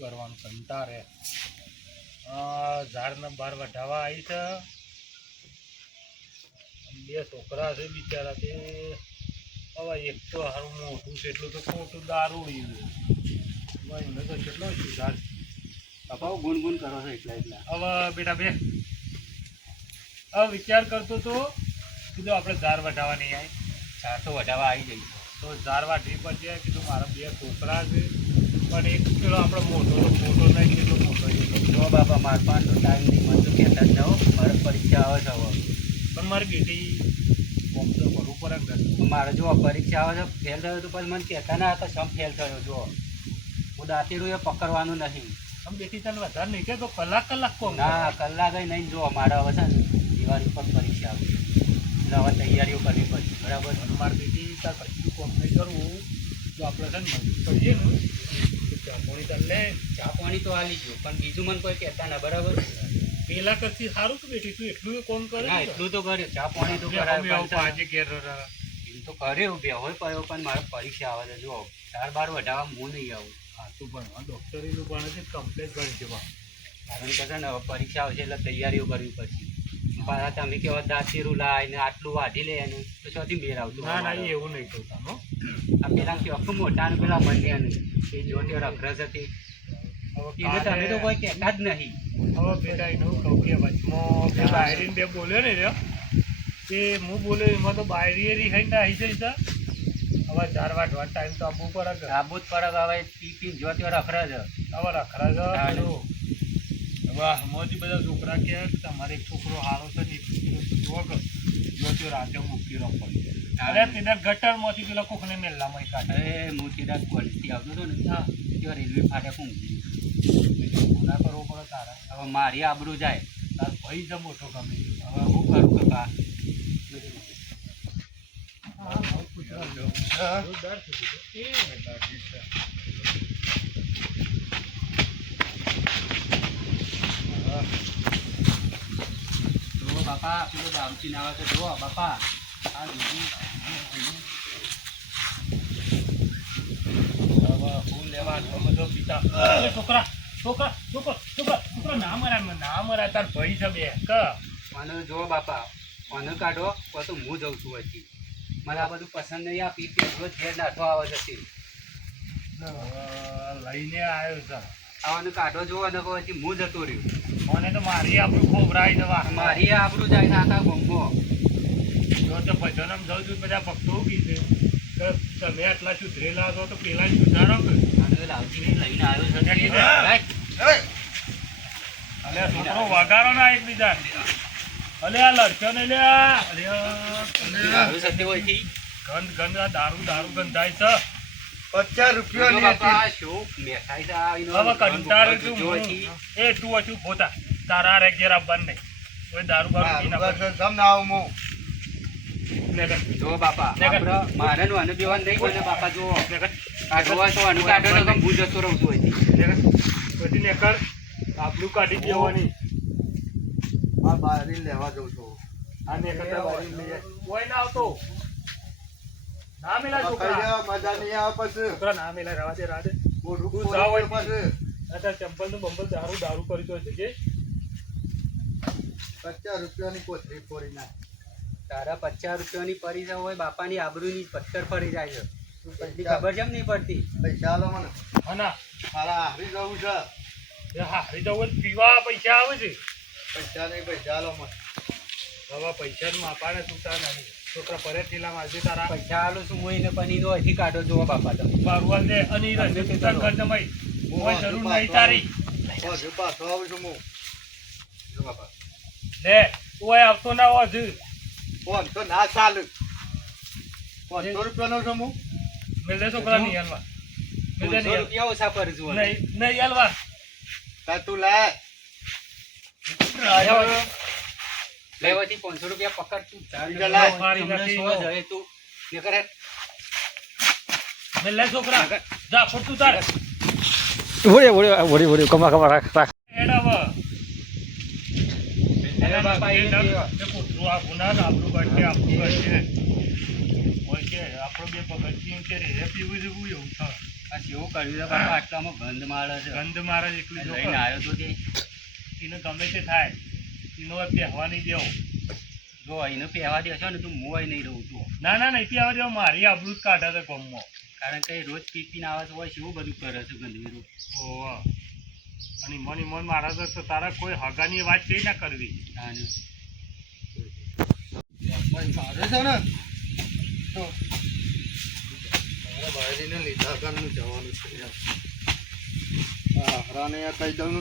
કરવાનું કંટાળે ઝાડના બહાર વઢાવા આવી છે. બે છોકરા છે બિચારા તે હવે એક તો હારું મોટું છે એટલું તો ખોટું દારૂડી એને તો કેટલો સુધાર બાપા ગુણગુણ કરો છો એટલા હવે બેટા બે હવે વિચાર કરતો તો કીધું આપણે ઝાડ વઢાવા નહીં આવી ચાર તો વઢાવા આવી જઈ તો ઝાડ વાઢી પર જાય કીધું મારા બે છોકરા છે પણ એક પેલો આપણો મોટો નહીં કેટલો મોટો જો બાપા મારા પાંચનો ટાઈમ નહીં મને તો કહેતા જ જાઓ મારે પરીક્ષા આવે છે હવે પણ મારી બેટી કોમ તો કરવું પડે ને. મારે જો પરીક્ષા આવે છે ફેલ થયો તો પછી મને કહેતા ના હતા સમ ફેલ થયો જો હું દાંતીરું એ પકડવાનું નહીં. આમ બેટી તને વધારે નહીં કે તો કલાક કોમ ના કલાક નહીં જો મારે હવે છે ને દિવાળી પર પરીક્ષા આવે એટલે હવે તૈયારીઓ કરવી પડશે બરાબર. અને મારી બેટી તાર કશું કોમ નહીં કરવું તો આપણે છે ને મજૂર કરીએ ને તો ચાપોણી તાર લે ચા પાણી તો આલી ગયું પણ બીજું મને કોઈ કહેતા ના બરાબર. પેલા કરતી સારું તો બેટી તું એટલું કોમ કરે ના એટલું તો કર્યું ચા પાણી તો કરાયું આજે ઘેર એમ તો કર્યું બે હોય પડ્યો પણ મારે પરીક્ષા આવે છે જો 4-12 વઢાવા હું નહીં આવું. હા તું પણ ડૉક્ટરીનું પણ છે કમ્પ્લેટ કરી છે કારણ કે છે ને હવે પરીક્ષા આવશે એટલે તૈયારીઓ કરવી પડશે. પાછા તમે કેવા દાંતીરું લાય ને આટલું વાઢી લે એનું તો સૌથી મેર આવતું. ના ના એવું નહીં થતું હો. આ પેલા આખું મોટાનું પેલા બન્યાનું એ જોતી રખરસ હતી એને તમે તો કોઈ કહેતા જ નહીં. હવે બેટા એનું કહું કે વચમાં બે બાયરીને બે બોલ્યો ને રે તે હું બોલ્યો એમાં તો બાયરી રહી ખાઈને આવી જઈ છે. હવે 4 વાગવાનો ટાઈમ તો આપવું પડે સાબુત પડે હવે પી જોતી રખરસ હવે રખડા છે. હવે હમણાંથી બધા છોકરા કે તમારે એક છોકરો સારો છે ને એક છોકરો જોતી રાતે મૂકી રહો પડે અરે તેના ગટરમાંથી પેલા કોકને મેલ્લામાં કાઢે. અરે મોટી રાત કોલેજથી આવતો હતો ને ત્યાં રેલવે ફાટક ઊંઘી ના કરવો પડે તારા. હવે મારી આબરૂ જાય તાર ભાઈ જ મોટો ગમે હવે હું કરું કાકા. બાપા પેલો દારૂચી ના આવે તો જુઓ બાપા આ ફૂલ લેવા બધો પિતા છોકરા છોકરા છોકરા છોકરા છોકરા ના મરાય તાર ભાઈ છે બે મને જો બાપા મને કાઢો તો હું જઉં છું હજી મને આ બધું પસંદ નહીં આ પી રોજ ઘેર નાખવા આવે છે લઈને આવ્યો છે આવાનું કાઢો જોવો ને પછી હું જતો રહ્યું મને તો મારી આપણું ખોબરાઈ જવા મારી આબરૂ જાય છે આખા ગોમો જો તો ભજનમ જઉં છું બધા ભક્તો કીધું કે તમે આટલા સુધરેલા છો તો પેલા સુધારો લાવજી લઈને આવ્યો છે અલે છોકરો વગાડો ના એકબીજા અલે આ લડશો ને લે સત્ય હોય છે ગંધ આ દારૂ ગંધાય છે 50 રૂપિયા હવે કંટાળે છું એ તું હજુ પોતા તારા રે ઘેર આવવાનું નહીં કોઈ દારૂ બારૂ જો બાપા મારે નું અનુ બેવાન નહીં બને બાપા જો કાઢવા તો અનુ કાઢો ને હું જતો રહું છું પછી નેકર આબલું કાઢી દેવાની આ બારી લેવા જઉં છું આ નેકર બારી લઈ કોઈ ના આવતો ના મેલા છોકરા મજા નહીં આવે પછી છોકરા ના મેલા રવા દે મોઢું તું જાવ પછી અત્યારે ચંપલ નું બંપલ દારૂ કરી દો છે 50 રૂપિયાની કોથળી ફોડી નાખ. તારા 50 રૂપિયાની પડી જાય હોય બાપાની આબરૂની પથ્થર ફરી જાય છે પછી ખબર કેમ નહીં પડતી. પૈસા લો મને હના મારા હારી જવું છે હારી જવું પીવા પૈસા આવે છે પૈસા નહીં પૈસા લો મને હવે પૈસાનું માપાને સુતા નહીં છોકરા પરે થેલા મારજે તારા પૈસા આલો છું હું એને પની નો અહીંથી કાઢો જોવો બાપા તમે બારવાલ દે અને રજે પિતા કર જમાઈ કોઈ જરૂર નહીં તારી હજુ પાછો આવું છું હું જો બાપા લે ઓય આવતો ના હોજ ફોન તો ના ચાલુ 500 રૂપિયાનો છું હું મેલે છોકરા નહીં હાલવા મેલે નહીં રૂપિયા ઓછા પર જુઓ નહીં હાલવા તા તું લે લેવાથી 500 રૂપિયા પકડ તું મારી નથી જાય તું ને કરે મેલે છોકરા જા ફોટું તાર ઓડી કમા રાખ એડાવા એના બાપા એ કૂતરું આ ગુના આપણું કાઢીએ આપણું કાઢીએ હોય કે આપણો બે પગથિયું કે રે પીવું જેવું એવું થાય આ કેવું કર્યું છે બાપા, આટલામાં ગંધ મારે છે. ગંધ મારે છે એકલી જો લઈને આવ્યો તો તે એને ગમે તે થાય એનો પહેવા નહીં દેવો. જો એને પહેવા દે છે ને તું મોય નહીં રહું તું, ના ના નહીં પહેવા દેવો, મારી આબરૂ જ કાઢે છે ગામમાં. કારણ કે એ રોજ પીપીને આવે છે હોય એવું બધું કરે છે ગંધવીરું. ઓહો. અને મન મારા તો તારા કોઈ હગાની વાત કઈ ના કરવી. અને ભાઈ મારે છે ને તો મારા ભાઈને લીધા વગરનું જવાનું છે યાર. હા હરાને કહી દઉં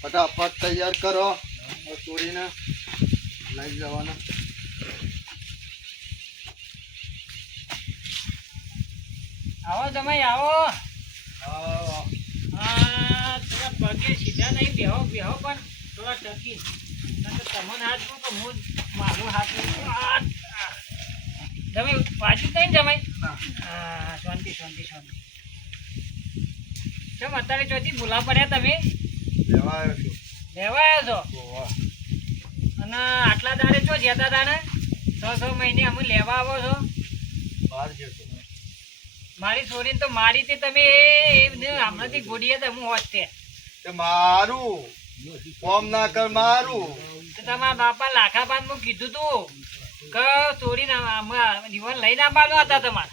ફટાફટ તૈયાર કરો, ચોરીને લઈ જવાના. આવો તમે આવો. હા થોડા પગે સીધા નહીં બેહો બેહો પણ થોડા ટકી. તમને હાથ મૂકો હું મારું હાથ તમે વાંચ્યું નહીં જમાઈ? હા શાંતિ શાંતિ શાંતિ. કેમ અત્યારે ચોથી ભૂલા પડ્યા તમે? લેવા આવ્યો છું. લેવા આવ્યા છો? ઓવા. અને આટલા દાડે ચો જતા તાણે 6 મહિને અમે લેવા આવો છો? બહાર જતો મારી છોરીને તો મારી તે તમે હમણાંથી ગોડીએ તો હું હોત તે. તે મારું કોમ ના કર મારું. તો તમારા બાપા લાખાબાદ માં કીધું તું કે છોરીને જીવન લઈને આવવાનું હતા તમારે.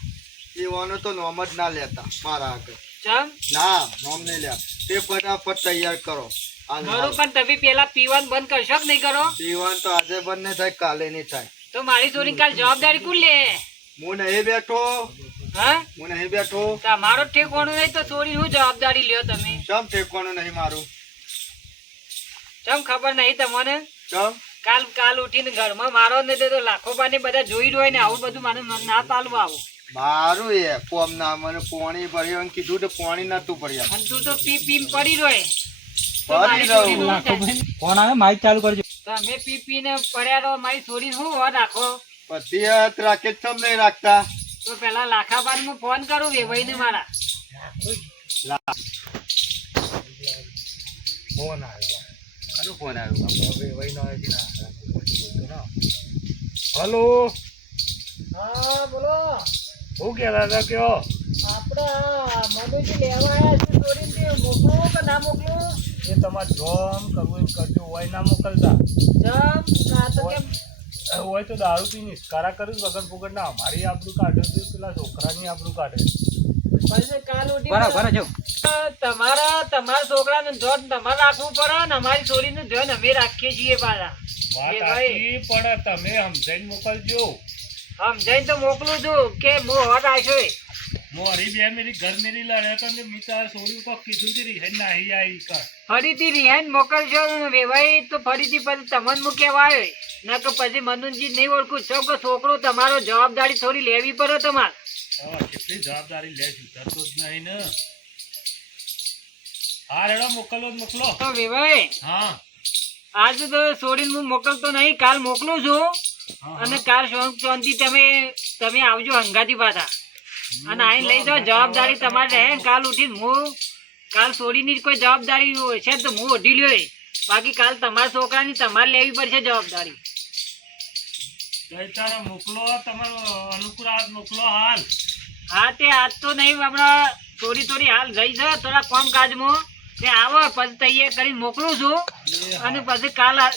એવાનું તો નોમ જ ના લેતા મારા આગળ. ચમ ના નોમ નહીં લ્યા. તે ફટાફટ તૈયાર કરો. હાલ, મારું હાલ. પણ તમે પેલા પીવાનું બંધ કરશો કે નહીં કરો? પીવાનું તો આજે બંધ નહીં થાય, કાલે નહીં થાય. તો મારી છોરી કાલ જવાબદારી કોણ લે? હું નહીં બેઠો, હા હું નહીં બેઠો. તમારો ઠેકોણું નહીં તો છોરી શું જવાબદારી લ્યો તમે? ચમ ઠેકવાનું નહીં મારું. ચમ ખબર નહીં તમને? ચમ કાલ ઉઠીને ઘરમાં મારો ને તો લાખો પાને બધા જોઈ રહ્યો ને આવું બધું મને ના પાલવા આવું. મારું એ કોમ ના મને પોણી ભર્યું એમ કીધું તો પોણી નતું ભર્યા. અને તું તો પી પડી રહ્યો. તો ભરી મારી રહું. છોરીનું શું થાય? ફોન આવે માઇક ચાલુ કરજો. તમે પી પીને પડ્યા રહો, મારી છોરી શું હોત રાખો? બધી હાથ રાખે જ ચમ નહીં રાખતા. તો પેલા લાખાબાદ માં ફોન કરું વેવાઈ ને મારા. ફોન આવ્યો. કયો ફોન આવ્યો બાપા? હવે વહીનો આવે છે ના. હલો, હા બોલો. શું કહેતા હતા કયો? આપડે મનુજી લેવા આવ્યા છે છોરીને, મોકલું કે ના મોકલું? એ તમારે જોમ કરવું એમ કરજો, હોય ના મોકલતા. જમ ના તો કેમ હોય તો દારૂ પીને નિસ્કારા કર્યું વગર ફોગટ ના અમારી આબરૂ કાઢે છે, પેલા છોકરાની આબરૂ કાઢે. પછી કાલ ઉઠી બરાબર જો તમારા છોકરાનું ધ્યાન તમારે રાખવું પડે ને અમારી છોરીનું ધ્યાન અમે રાખીએ છીએ પાછા. વાત એ ભાઈ. સાચી, પણ તમે સમજાઈને મોકલજો. સમજાઈને તો મોકલું છું કે હું હોટ આવ્યો. મોરી બે મેરી ઘર મેરી લડે તો ને મિતા સોરી કોક કીધું તી રી ના હી આઈ કર. ફરીથી રિહાઈન મોકલશો ને વેવાઈ તો ફરીથી પછી તમને હું કહેવા આવ્યો ના કે પછી મનુજી નહીં ઓળખું છો કે છોકરો તમારો જવાબદારી થોડી લેવી પડે તમારે. હા, કેટલી જવાબદારી લે છે, ધરતો જ નહીં ને. હા રેડો, મોકલો જ મોકલો. તો વેવાઈ હા આજે તો છોડીને હું મોકલતો નહીં, કાલ મોકલું છું. હા, અને કાલ શાંતિ તમે આવજો હંગાથી પાછા અને આઈને લઈ જાઓ. જવાબદારી તમારે રહે. કાલ ઉઠીને હું કાલ છોડીની કોઈ જવાબદારી હોય છે તો હું ઓઢી લ્યો. બાકી કાલ તમારા છોકરાની તમારે લેવી પડશે જવાબદારી. તારા મોકલો, તમારો અનુકૂળ હાથ મોકલો હાલ. હા તે આજ તો નહીં, હમણાં થોડી હાલ ગઈ છે થોડા કામકાજમાં. તે આવો પછી તૈયાર કરીને મોકલું છું અને પછી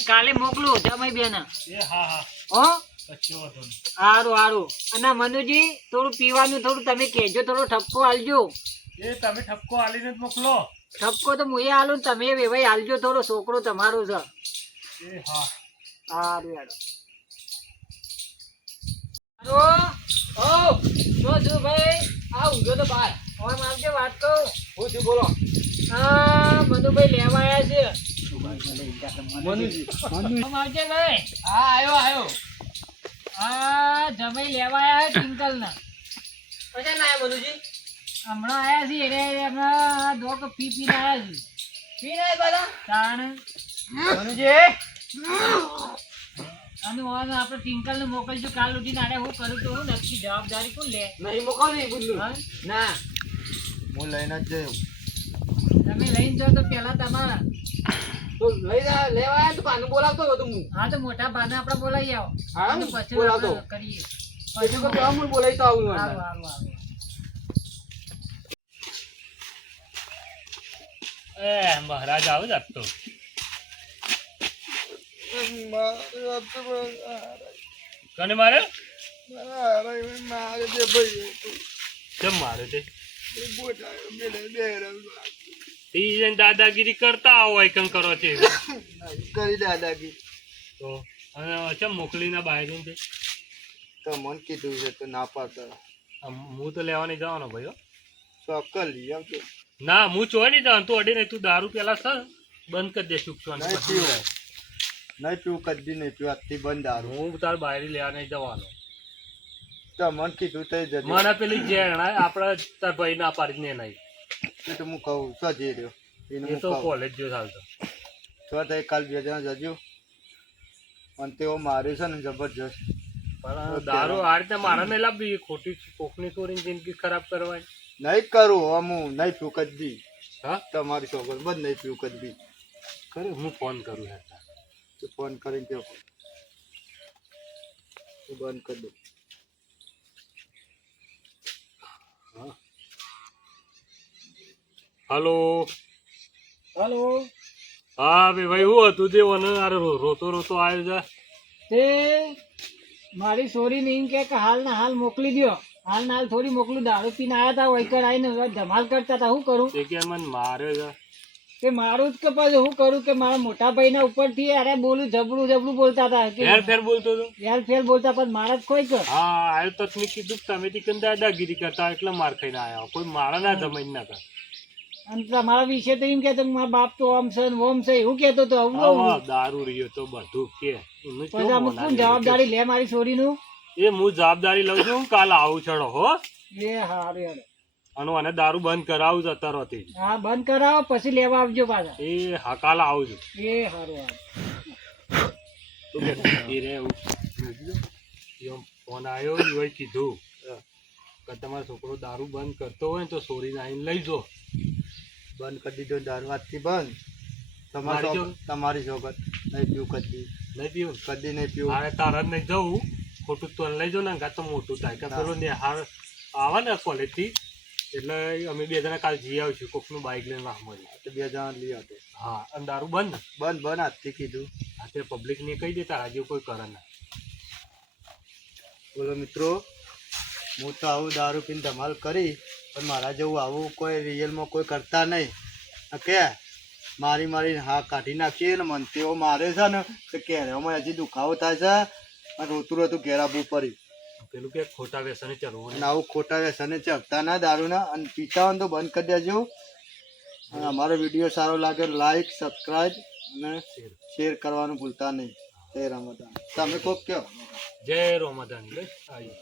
કાલે મોકલું જમાઈ બેન. એ હા હા, હો કચ્છો હતો ને. સારું. અને મનુજી થોડું પીવાનું થોડું તમે કહેજો, થોડો ઠપકો હાલજો. એ તમે ઠપકો હાલીને જ મોકલો. ઠપકો તો હું હાલું ને તમે વેવાઈ હાલજો. થોડો છોકરો તમારો છે. એ હા. સારું યાર. શું ભાઈ આ ઊંઘો તો બાર આમ આવજો. વાત કહું હું છું બોલો. હા મનુભાઈ લેવા આવ્યા છે. મનુજી આમ આવજે ભાઈ. હા આવ્યો. હા જમાઈ લેવા આવ્યા છે ટિંકલ ને. પછી ના આવ્યો મનુજી. હમણાં આવ્યા છે એટલે હમણાં દોક પી પીને આવ્યા છે. પીને બધા તાણ મનુજી અને આપણે ટિંકલ ને મોકલજો. કાલ ઉઠીને આને હું કરું તો હું નક્કી જવાબદારી કોણ લે? નહીં મોકલવી બુલ્લુ. હા? ના હું લઈને જ જયો. તમે લઈને જાઓ તો પેલા તમારા. તો લઈ જા લેવા આવ્યા તો પાનું બોલાવતો હતો હું. હા તો મોટા બાને આપણે બોલાવી આવો. હા, અને પછી બોલાવતો. આપણે કરીએ. પછી તો પેલા હું બોલાવી તો આવું આવો. એ મહારાજ આવો જ આપતો કોને મારે કેમ મારે તે ઈ દાદાગીરી કરતા હોય કમ કરો છે કરી દાદાગીરી તો અને ચમ મોકલીને બહાર છે તો મન કીધું છે તો ના પાડતો હું તો લેવા નહીં જવાનો ભાઈ હો. ચોક્કસ લઈ આવજો. ના હું ચોય નહીં જવાનું તું અડી નહીં તું દારૂ પેલા સર બંધ કરી દે ચૂકશો નહીં પીવું નહીં પીવું કદી નહીં પીવું આજથી બંધ દારૂ હું તાર બહાર લેવા નહીં જવાનો તો મન કીધું તો જજે મને પેલી જેણા આપડે તાર ભાઈ ના પાડી ને નહીં એ તો હું કહું શું જઈ રહ્યો એને એ હું તો કહું કોલેજ જો ચાલતો તો તે કાલ 2 જણા જજો અને તેઓ માર્યું છે ને જબરજસ્ત પણ દારૂ આ રીતે મારે નહીં લાવવી ખોટી કોકની ચોરીની જિંદગી ખરાબ કરવાની નહીં કરું હું નહીં પીવું કદી હા તમારી છોકર બંધ નહીં પીવું કદી કર્યું હું ફોન કરું યાર તો ફોન કરીને કહો તો બંધ કરી દો હલો હલો હા ભાઈ શું હતું તે મને અરે રોતો રોતો આવ્યો છે તે મારી છોરીને એમ કે હાલ ના હાલ મોકલી દો હાલ ના હાલ થોડી મોકલું દારૂ પીને આવ્યા હતા વૈકર આવીને ધમાલ કરતા હતા શું કરું તે કે મને મારે છે કે મારું જ કે પછી હું કરું કે મારા મોટા ભાઈના ઉપરથી અરે બોલું જબરું જબરું બોલતા હતા કે ફેર ફેર બોલતો હતો યાર ફેર બોલતા પણ મારા જ કોઈ કર હા આવ્યો તો મેં કીધું કે તમે તી કંઈ દાદાગીરી કરતા એટલે માર ખાઈને આવ્યા કોઈ મારા ના જમાઈ ના કર અને તમારા વિશે તો એમ કહેતો કે મારા બાપ તો આમ છે ને ઓમ છે એવું કહેતો હતો હા દારૂ રહ્યો તો બધું કે એનું પછી કેવું અમુક કોણ બનાવ્યું? જવાબદારી લે મારી છોરીનું એ હું જવાબદારી લઉં છું કાલ આવું ચડો હો એ હારું યાર અને મને દારૂ બંધ કરાવું જ અત્યારથી હા બંધ કરાવો પછી લેવા આવજો પાછા એ હા કાલ આવું છું એ હારું હારું તું કે એ રે એવું એમ ફોન આવ્યો એવું કીધું કે તમારો છોકરો દારૂ બંધ કરતો હોય ને તો સોરીને આવીને લઈ જો બંધ કરી દીધો દારૂ આજથી બંધ મારી તમારી છોકર નહીં પીવું કદી નહીં પીવું કદી નહીં પીવું મારે તારા જ નહીં જવું ખોટું તો લઈ જાઓ ને કાં તો મોટું થાય કે પેલો નિહાર આવે ને કોલેજથી એટલે અમે 2 જણા કાલ જઈ આવીશું કોકનું બાઇક લઈને વાહ મળી તો 2 જણા લઈ આવતો હા અને દારૂ બંધ ને બંધ બંધ આજથી કીધું હા તે પબ્લિકને કહી દે તારા જેવું કોઈ કરે ના બોલો મિત્રો હું તો આવું દારૂ પીને ધમાલ કરી પણ મારા જેવું આવું કોઈ રિયલમાં કોઈ કરતા નહીં કે મારી હા કાઢી નાખીએ ને મને તેઓ મારે છે ને તો કેરામાં હજી દુખાવો થાય છે અને રોતું રોતું ઘેરાબું પડી પેલું કે ખોટા વ્યસને ચડવું અને આવું ખોટા વ્યસને ચડતા ના દારૂના અને પીતા હોય તો બંધ કરી દેજો અને અમારો વિડીયો સારો લાગે લાઈક સબસ્ક્રાઈબ અને શેર કરવાનું ભૂલતા નહીં જય રામદાન તમે કોક કહો જય રોમદાન બસ આવી